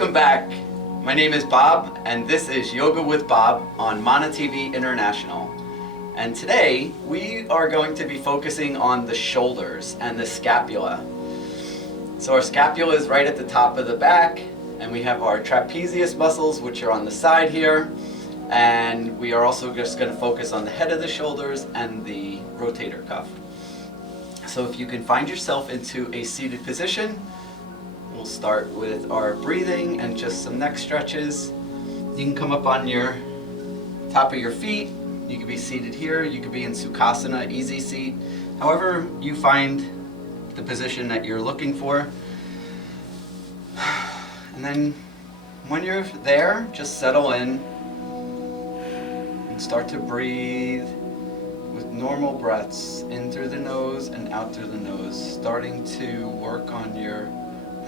Welcome back. My name is Bob, and this is Yoga with Bob on Mana TV International. And today we are going to be focusing on the shoulders and the scapula. So our scapula is right at the top of the back, and we have our trapezius muscles, which are on the side here. And we are also just going to focus on the head of the shoulders and the rotator cuff. So if you can find yourself into a seated position, we'll start with our breathing and just some neck stretches. You can come up on your top of your feet. You could be seated here. You could be in Sukhasana, easy seat. However you find the position that you're looking for. And then when you're there, just settle in and start to breathe with normal breaths in through the nose and out through the nose, starting to work on your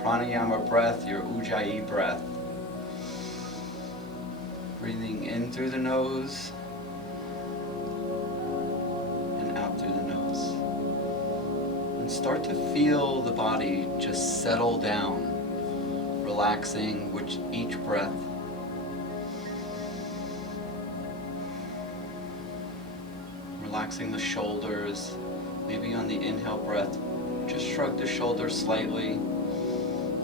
pranayama breath, your ujjayi breath. Breathing in through the nose and out through the nose. And start to feel the body just settle down, relaxing with each breath. Relaxing the shoulders. Maybe on the inhale breath, just shrug the shoulders slightly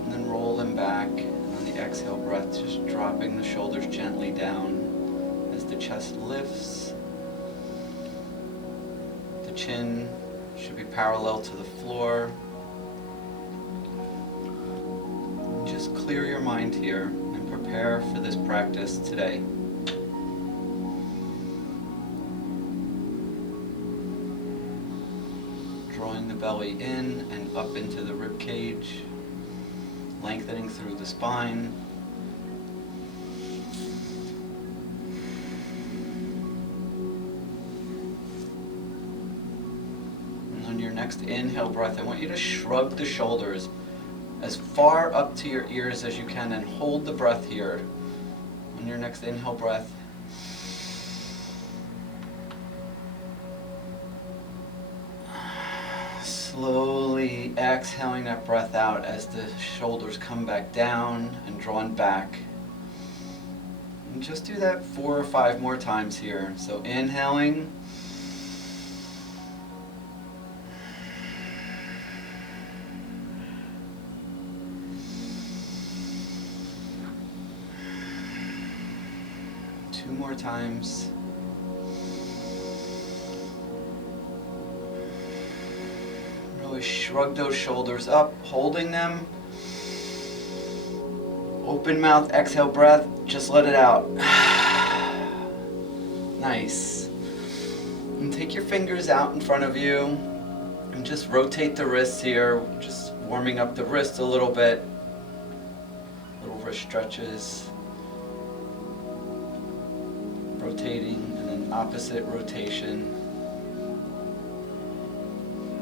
and then roll them back. And on the exhale breath, just dropping the shoulders gently down as the chest lifts. The chin should be parallel to the floor. And just clear your mind here and prepare for this practice today. Drawing the belly in and up into the rib cage, lengthening through the spine. And on your next inhale breath, I want you to shrug the shoulders as far up to your ears as you can and hold the breath here. On your next inhale breath, slowly exhaling that breath out as the shoulders come back down and drawn back. And just do that 4 or 5 more times here. So inhaling. Two more times. Really shrug those shoulders up, holding them. Open mouth, exhale breath, just let it out. Nice. And take your fingers out in front of you and just rotate the wrists here, just warming up the wrists a little bit. Little wrist stretches. Rotating and then opposite rotation.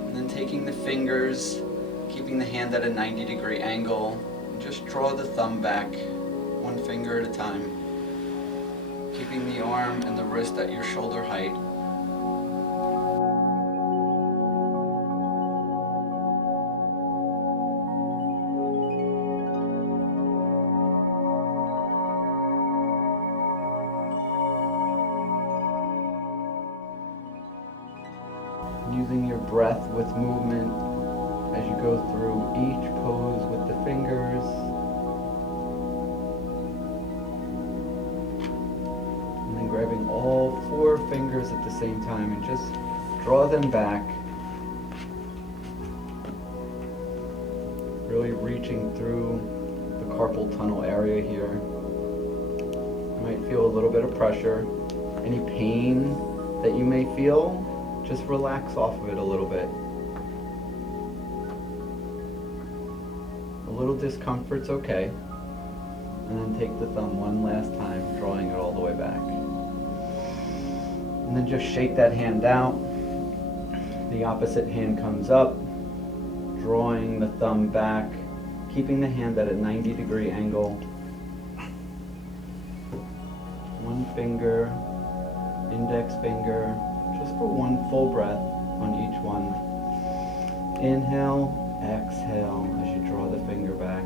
And then taking the fingers, keeping the hand at a 90-degree angle, and just draw the thumb back, one finger at a time. Keeping the arm and the wrist at your shoulder height. Using your breath with movement as you go through each pose with the fingers. And then grabbing all 4 fingers at the same time and just draw them back. Really reaching through the carpal tunnel area here. You might feel a little bit of pressure. Any pain that you may feel, just relax off of it a little bit. A little discomfort's okay. And then take the thumb one last time, drawing it all the way back. And then just shake that hand out. The opposite hand comes up, drawing the thumb back, keeping the hand at a 90-degree angle. One finger, index finger, just for one full breath on each one. Inhale, exhale as you draw the finger back.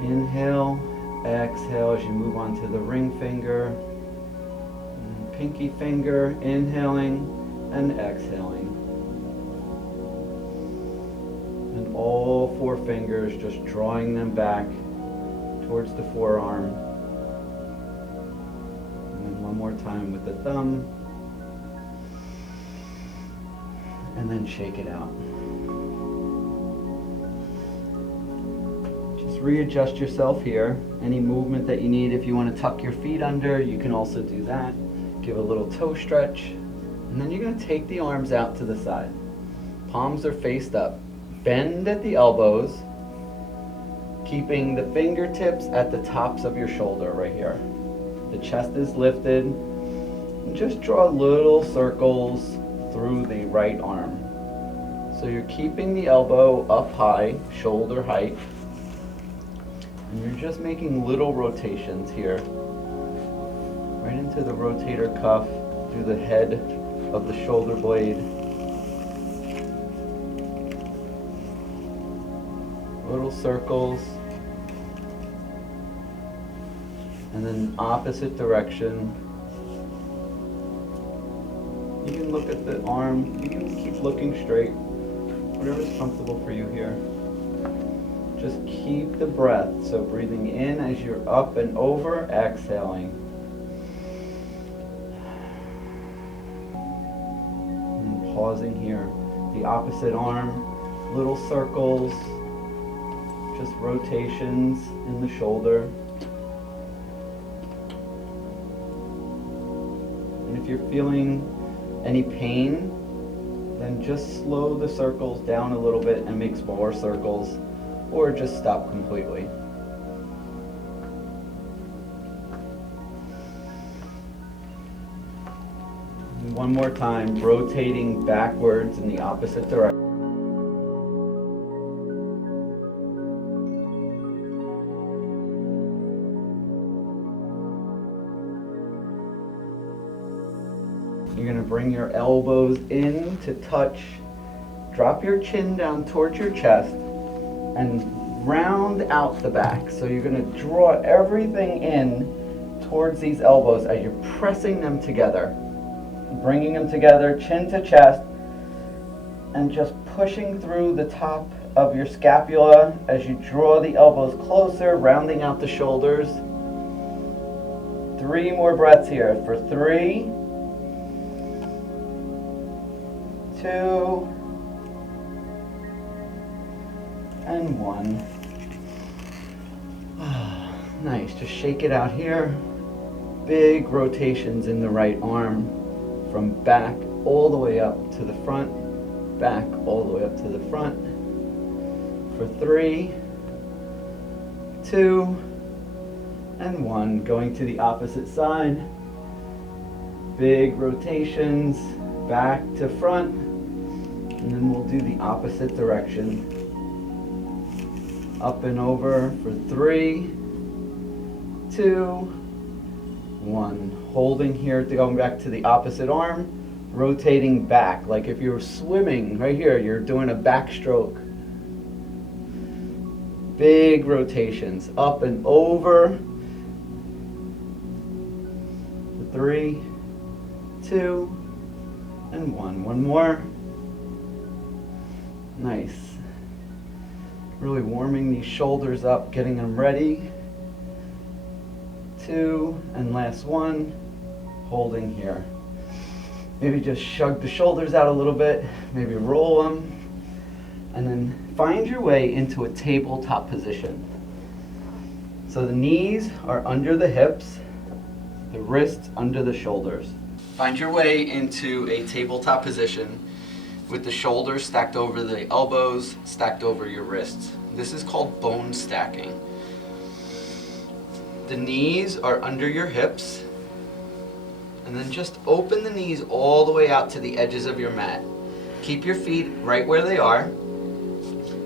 Inhale, exhale as you move on to the ring finger, and pinky finger, inhaling and exhaling. And all four fingers, just drawing them back towards the forearm. And then one more time with the thumb. And then shake it out. Just readjust yourself here. Any movement that you need, if you want to tuck your feet under, you can also do that. Give a little toe stretch. And then you're going to take the arms out to the side. Palms are faced up. Bend at the elbows, keeping the fingertips at the tops of your shoulder right here. The chest is lifted. And just draw little circles through the right arm. So you're keeping the elbow up high, shoulder height, and you're just making little rotations here, right into the rotator cuff, through the head of the shoulder blade. Little circles, and then opposite direction. You can look at the arm, you can keep looking straight, whatever's comfortable for you here. Just keep the breath, so breathing in as you're up and over, exhaling. And pausing here. The opposite arm, little circles, just rotations in the shoulder. And if you're feeling any pain, then just slow the circles down a little bit and make smaller circles, or just stop completely. And one more time, rotating backwards in the opposite direction. You're going to bring your elbows in to touch. Drop your chin down towards your chest and round out the back. So you're going to draw everything in towards these elbows as you're pressing them together. Bringing them together, chin to chest, and just pushing through the top of your scapula as you draw the elbows closer, rounding out the shoulders. 3 more breaths here. For 3, 2, and 1. Nice, just shake it out here. Big rotations in the right arm, from back all the way up to the front, back all the way up to the front. For 3, 2, and 1. Going to the opposite side. Big rotations, back to front, and then we'll do the opposite direction. Up and over for 3, 2, 1. Holding here, going back to the opposite arm, rotating back. Like if you were swimming, right here, you're doing a backstroke. Big rotations, up and over. For 3, 2, and 1. One more. Nice. Really warming these shoulders up, getting them ready. 2, and last 1. Holding here. Maybe just shrug the shoulders out a little bit, maybe roll them, and then find your way into a tabletop position. So the knees are under the hips, the wrists under the shoulders. Find your way into a tabletop position with the shoulders stacked over the elbows, stacked over your wrists. This is called bone stacking. The knees are under your hips, and then just open the knees all the way out to the edges of your mat. Keep your feet right where they are.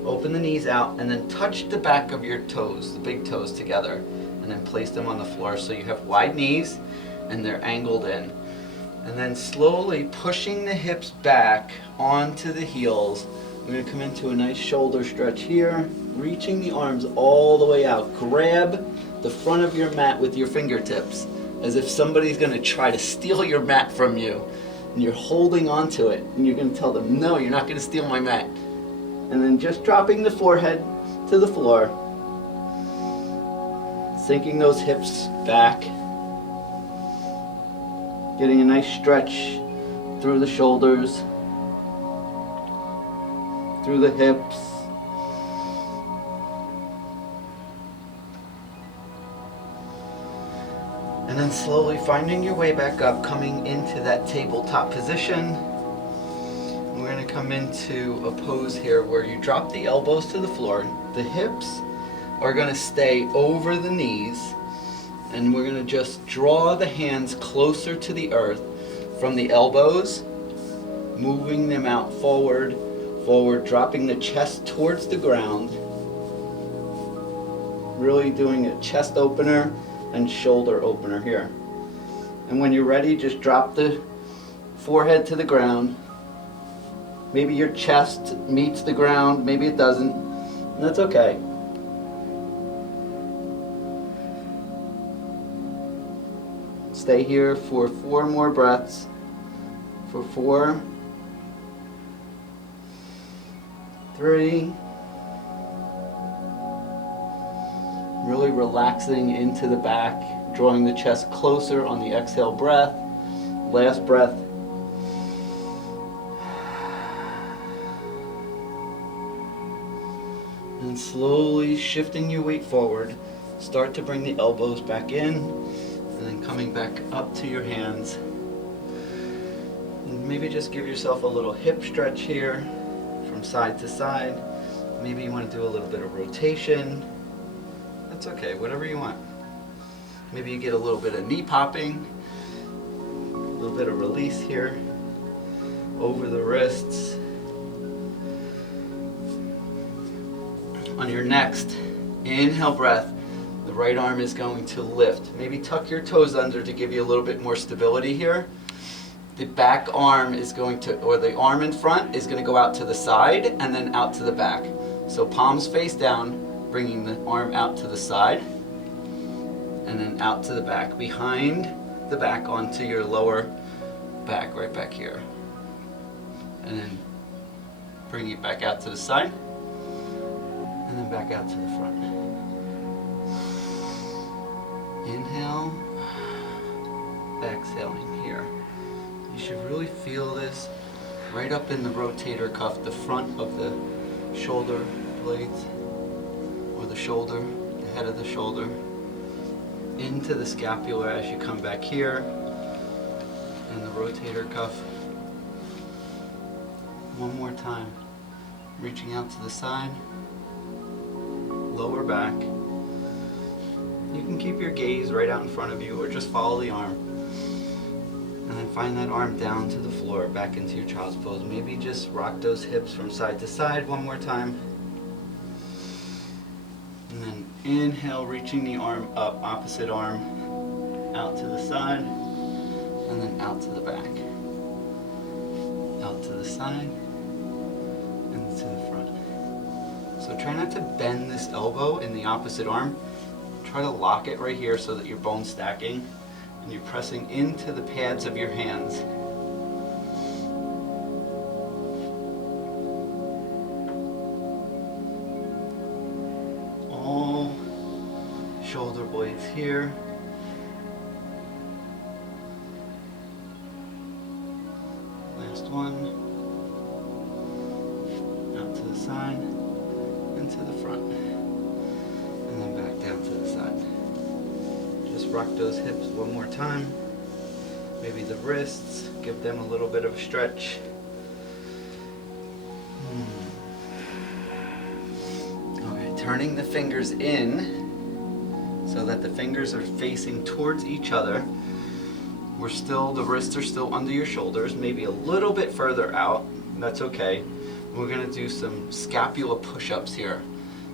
Open the knees out, and then touch the back of your toes, the big toes together, and then place them on the floor so you have wide knees and they're angled in. And then slowly pushing the hips back onto the heels. I'm going to come into a nice shoulder stretch here. reaching the arms all the way out. Grab the front of your mat with your fingertips as if somebody's going to try to steal your mat from you. And you're holding on to it, and you're going to tell them, no, you're not going to steal my mat. And then just dropping the forehead to the floor, sinking those hips back, getting a nice stretch through the shoulders, through the hips. And then slowly finding your way back up, coming into that tabletop position. We're going to come into a pose here where you drop the elbows to the floor. The hips are going to stay over the knees, and we're going to just draw the hands closer to the earth from the elbows, moving them out forward, dropping the chest towards the ground. Really doing a chest opener and shoulder opener here. And when you're ready, just drop the forehead to the ground. Maybe your chest meets the ground, maybe it doesn't, and that's okay. Stay here for 4 more breaths. For 4, 3, really relaxing into the back, drawing the chest closer on the exhale breath. Last breath. And slowly shifting your weight forward, start to bring the elbows back in, and then coming back up to your hands. And maybe just give yourself a little hip stretch here from side to side. Maybe you want to do a little bit of rotation. That's okay, whatever you want. Maybe you get a little bit of knee popping, a little bit of release here over the wrists. On your next inhale breath, the right arm is going to lift. Maybe tuck your toes under to give you a little bit more stability here. The back arm is going to, or the arm in front is going to go out to the side and then out to the back. So palms face down, bringing the arm out to the side and then out to the back, behind the back onto your lower back, right back here. And then bring it back out to the side and then back out to the front. Inhale, exhaling here. You should really feel this right up in the rotator cuff, the front of the shoulder blades, or the shoulder, the head of the shoulder, into the scapula as you come back here, and the rotator cuff. One more time, reaching out to the side, lower back. You can keep your gaze right out in front of you or just follow the arm. And then find that arm down to the floor, back into your child's pose. Maybe just rock those hips from side to side one more time. And then inhale, reaching the arm up, opposite arm, out to the side, and then out to the back. Out to the side, and to the front. So try not to bend this elbow in the opposite arm. Try to lock it right here so that your bone's stacking and you're pressing into the pads of your hands. All shoulder blades here. Last one. Out to the side and to the front. And then back down to the side. Just rock those hips one more time. Maybe the wrists, give them a little bit of a stretch. Okay, turning the fingers in so that the fingers are facing towards each other. The wrists are still under your shoulders, maybe a little bit further out. That's okay. We're gonna do some scapula push-ups here.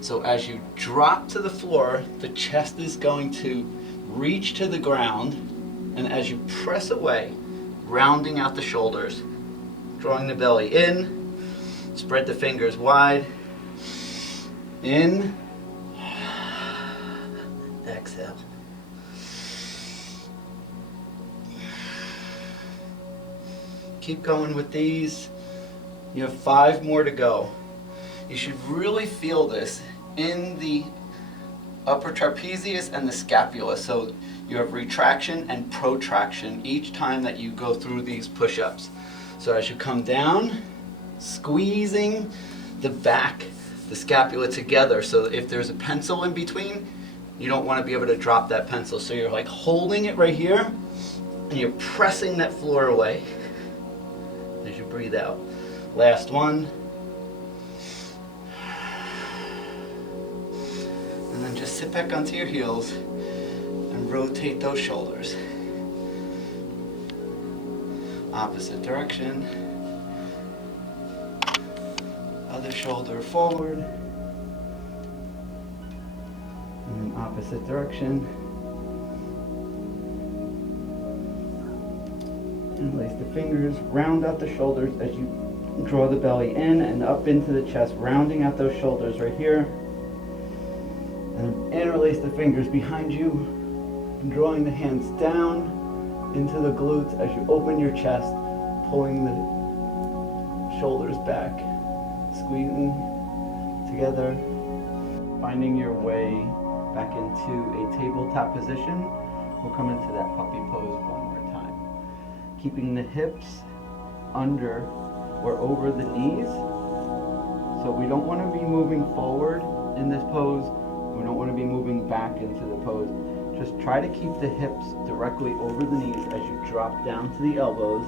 So as you drop to the floor, the chest is going to reach to the ground, and as you press away, rounding out the shoulders, drawing the belly in, spread the fingers wide, In. Exhale. Keep going with these. You have 5 more to go. You should really feel this in the upper trapezius and the scapula. So you have retraction and protraction each time that you go through these push-ups. So as you come down, squeezing the back, the scapula together. So if there's a pencil in between, you don't want to be able to drop that pencil. So you're like holding it right here and you're pressing that floor away as you breathe out. Last one. And then just sit back onto your heels and rotate those shoulders. Opposite direction. Other shoulder forward. And then opposite direction. And lace the fingers, round out the shoulders as you draw the belly in and up into the chest, rounding out those shoulders right here. And interlace the fingers behind you, and drawing the hands down into the glutes as you open your chest, pulling the shoulders back, squeezing together, finding your way back into a tabletop position. We'll come into that puppy pose one more time. Keeping the hips under or over the knees. So we don't want to be moving forward in this pose. We don't want to be moving back into the pose. Just try to keep the hips directly over the knees as you drop down to the elbows.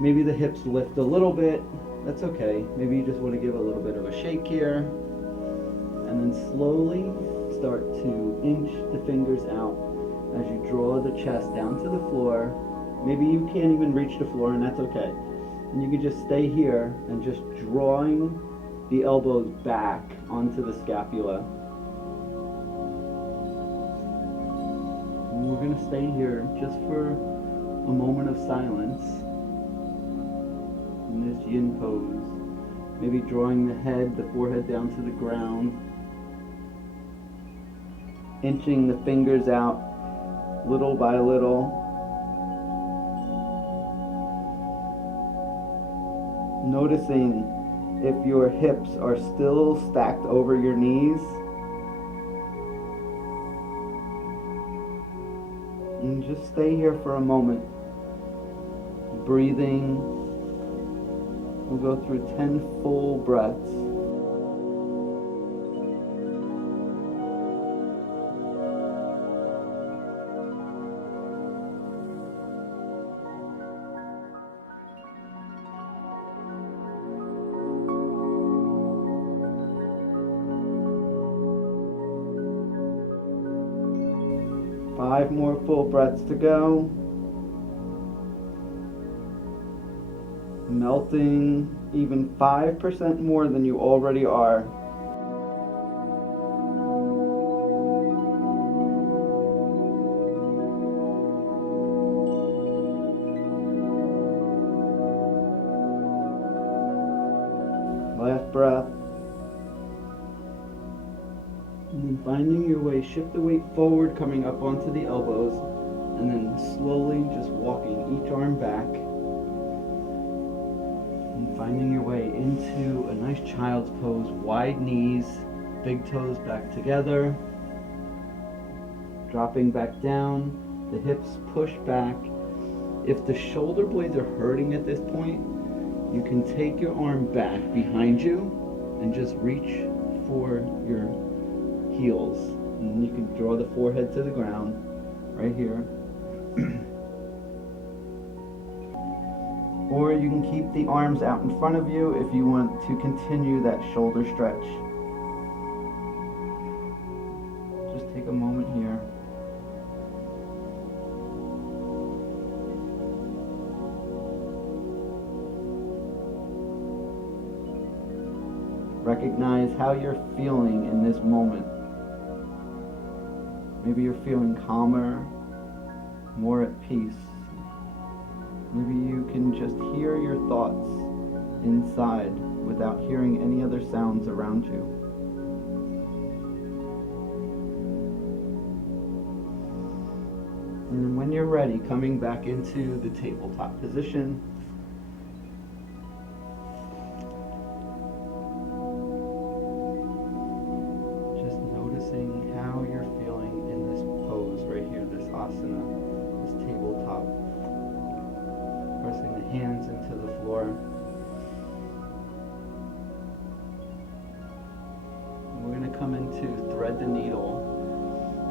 Maybe the hips lift a little bit. That's okay. Maybe you just want to give a little bit of a shake here. And then slowly start to inch the fingers out as you draw the chest down to the floor. Maybe you can't even reach the floor, and that's okay. And you can just stay here and just drawing the elbows back onto the scapula. And we're going to stay here just for a moment of silence in this yin pose. Maybe drawing the head, the forehead down to the ground. Inching the fingers out little by little. Noticing if your hips are still stacked over your knees. And just stay here for a moment. Breathing. We'll go through 10 full breaths. Five more full breaths to go. Melting even 5% more than you already are. Last breath. And then finding your way, shift the weight forward, coming up onto the elbows, and then slowly just walking each arm back. And finding your way into a nice child's pose, wide knees, big toes back together. Dropping back down, the hips push back. If the shoulder blades are hurting at this point, you can take your arm back behind you and just reach for your heels. And you can draw the forehead to the ground right here. Or you can keep the arms out in front of you if you want to continue that shoulder stretch. Just take a moment here. Recognize how you're feeling in this moment. Maybe you're feeling calmer, more at peace. Maybe you can just hear your thoughts inside. without hearing any other sounds around you. And then when you're ready, coming back into the tabletop position. Just noticing how you're feeling in this pose right here, this asana, this tabletop. Pressing the hands into the floor. And we're going to come into thread the needle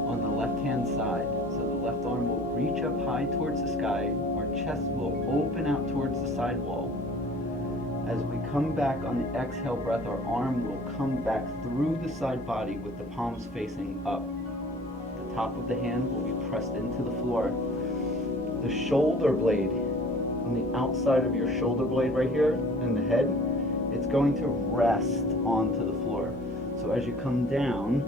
on the left-hand side. So the left arm will reach up high towards the sky. Our chest will open out towards the side wall. As we come back on the exhale breath, our arm will come back through the side body with the palms facing up. The top of the hand will be pressed into the floor. The shoulder blade on the outside of your shoulder blade right here and the head, it's going to rest onto the floor. So as you come down,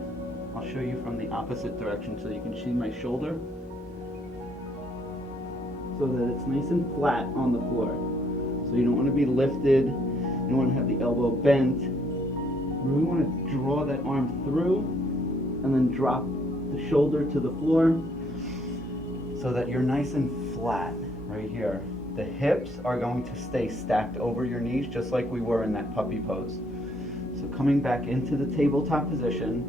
I'll show you from the opposite direction so you can see my shoulder, so that it's nice and flat on the floor. So you don't want to be lifted, you don't want to have the elbow bent. You really want to draw that arm through and then drop the shoulder to the floor so that you're nice and flat right here. The hips are going to stay stacked over your knees just like we were in that puppy pose. So coming back into the tabletop position,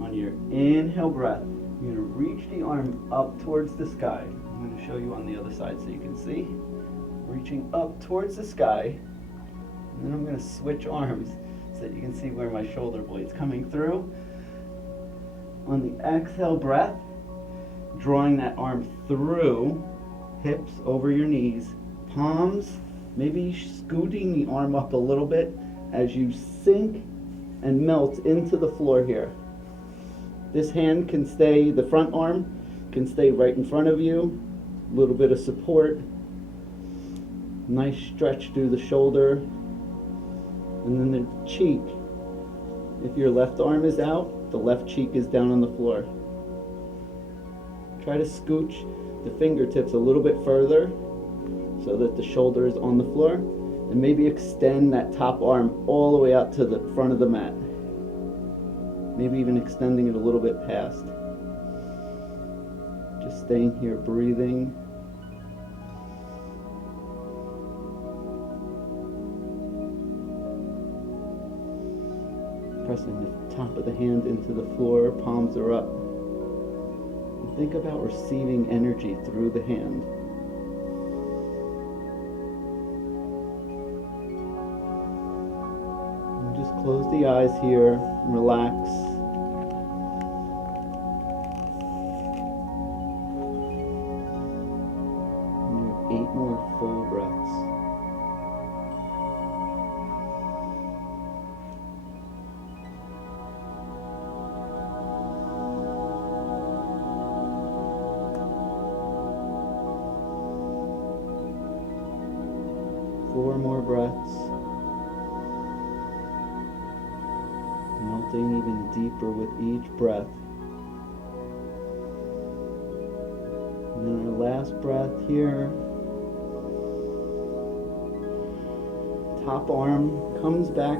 on your inhale breath, you're going to reach the arm up towards the sky. I'm going to show you on the other side so you can see. Reaching up towards the sky, and then I'm going to switch arms so that you can see where my shoulder blade's coming through. On the exhale breath, drawing that arm through, hips over your knees, palms, maybe scooting the arm up a little bit as you sink and melt into the floor here. This hand can stay, the front arm can stay right in front of you, a little bit of support, nice stretch through the shoulder, and then the cheek. If your left arm is out, the left cheek is down on the floor. Try to scooch the fingertips a little bit further so that the shoulder is on the floor, and maybe extend that top arm all the way out to the front of the mat. Maybe even extending it a little bit past. Just staying here, breathing. Pressing the top of the hand into the floor, palms are up. And think about receiving energy through the hand. And just close the eyes here, relax. And you have 8 more full breaths. Four more breaths. Melting even deeper with each breath. And then our last breath here. Top arm comes back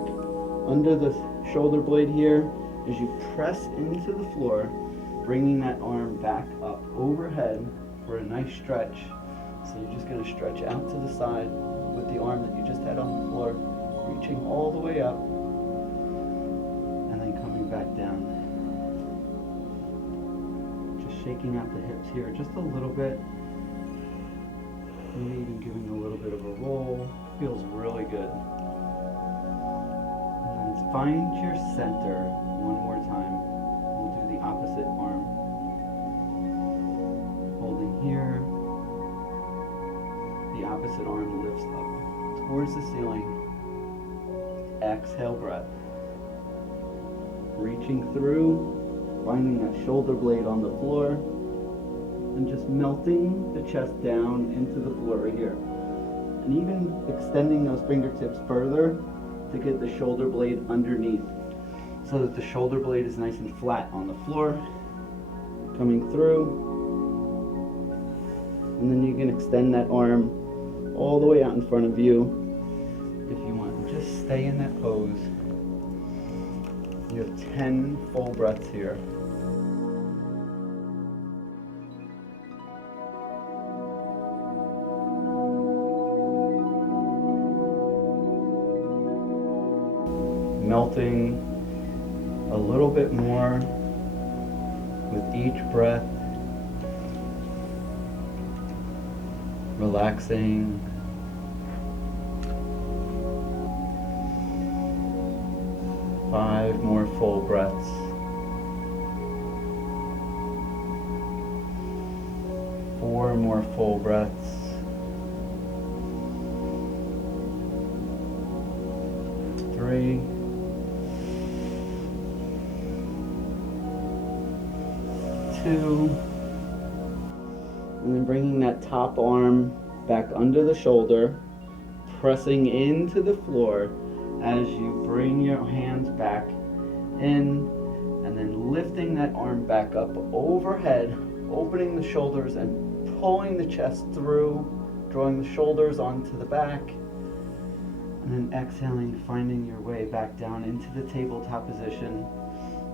under the shoulder blade here as you press into the floor, bringing that arm back up overhead for a nice stretch. So you're just going to stretch out to the side with the arm that you just had on the floor, reaching all the way up, and then coming back down. Just shaking out the hips here just a little bit, maybe even giving a little bit of a roll. Feels really good. And then find your center one more time. We'll do the opposite arm. Holding here. The opposite arm lifts up towards the ceiling. Exhale breath. Reaching through, finding that shoulder blade on the floor, and just melting the chest down into the floor right here. And even extending those fingertips further to get the shoulder blade underneath so that the shoulder blade is nice and flat on the floor. Coming through. And then you can extend that arm all the way out in front of you if you want. Just stay in that pose. You have 10 full breaths here. Melting a little bit more with each breath. Relaxing. Five more full breaths. Four more full breaths. Three. Two. And then bringing that top arm back under the shoulder, pressing into the floor as you bring your hands back in, and then lifting that arm back up overhead, opening the shoulders and pulling the chest through, drawing the shoulders onto the back, and then exhaling, finding your way back down into the tabletop position.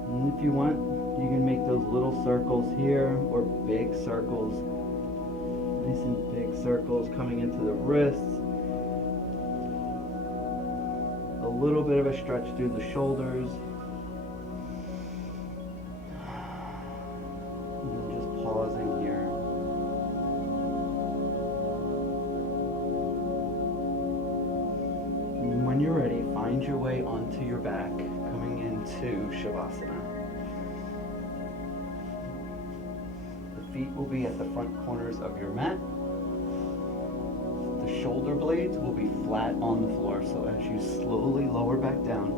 And if you want, you can make those little circles here or big circles. Nice and big circles coming into the wrists. A little bit of a stretch through the shoulders. And then just pausing here. And when you're ready, find your way onto your back, coming into Shavasana. Feet will be at the front corners of your mat. The shoulder blades will be flat on the floor, so as you slowly lower back down,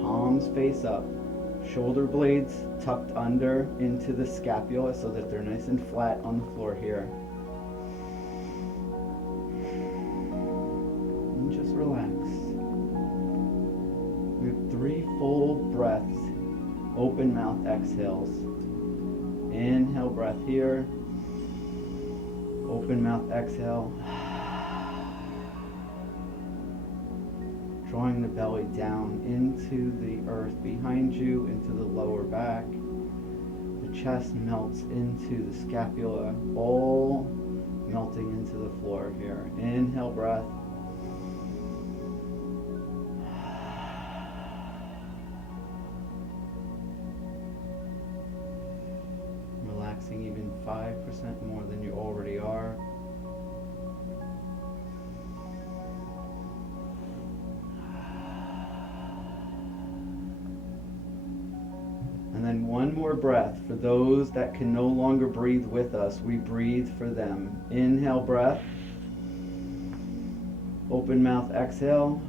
palms face up, shoulder blades tucked under into the scapula so that they're nice and flat on the floor here. And just relax. We have 3 full breaths. Open mouth exhales. Inhale, breath here. Open mouth exhale. Drawing the belly down into the earth behind you, into the lower back. The chest melts into the scapula, all melting into the floor here. Inhale, breath. Even 5% more than you already are. And then one more breath. For those that can no longer breathe with us, we breathe for them. Inhale, breath. Open mouth, exhale.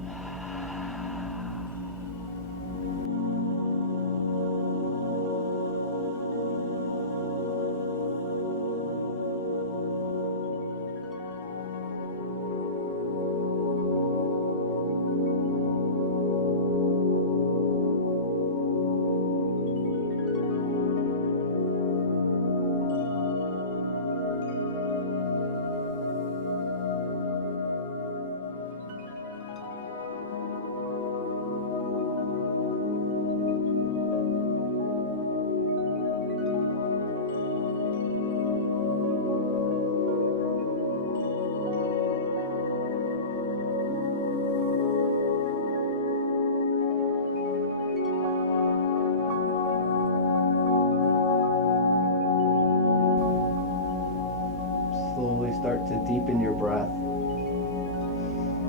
Start to deepen your breath,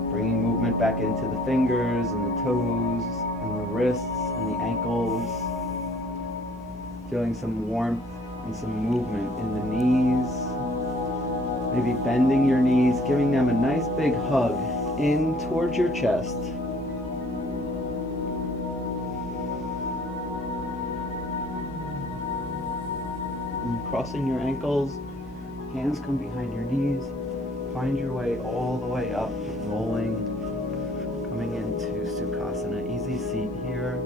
bringing movement back into the fingers and the toes and the wrists and the ankles, feeling some warmth and some movement in the knees, maybe bending your knees, giving them a nice big hug in towards your chest. And crossing your ankles. Hands come behind your knees. Find your way all the way up, rolling, coming into Sukhasana. Easy seat here.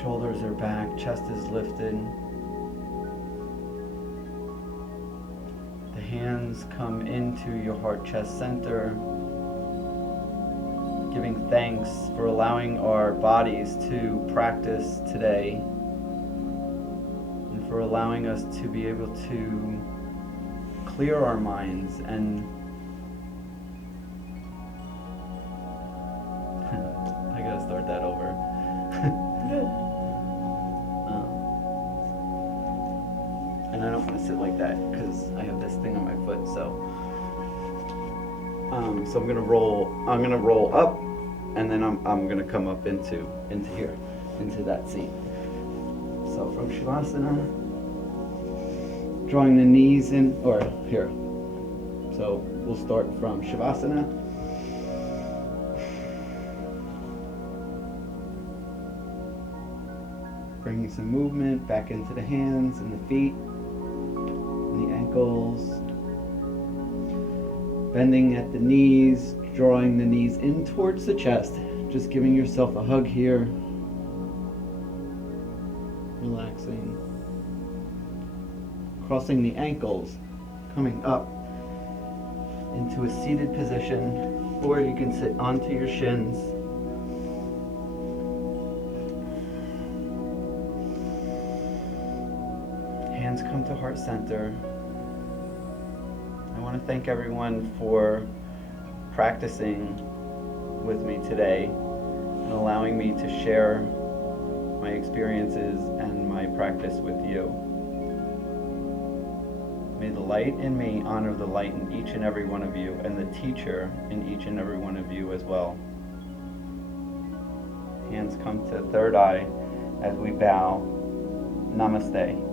Shoulders are back, chest is lifted. Hands come into your heart chest center, giving thanks for allowing our bodies to practice today and for allowing us to be able to clear our minds and I gotta start that over. Good. And I don't want to sit like that because I have this thing on my foot, so I'm gonna roll up, and then I'm gonna come up into here, into that seat. So from Shavasana, drawing the knees in, or here. So we'll start from Shavasana. Bringing some movement back into the hands and the feet, and the ankles. Bending at the knees, drawing the knees in towards the chest. Just giving yourself a hug here. Relaxing. Crossing the ankles, coming up into a seated position, or you can sit onto your shins. Hands come to heart center. I want to thank everyone for practicing with me today and allowing me to share my experiences and my practice with you. May the light in me honor the light in each and every one of you, and the teacher in each and every one of you as well. Hands come to third eye as we bow. Namaste.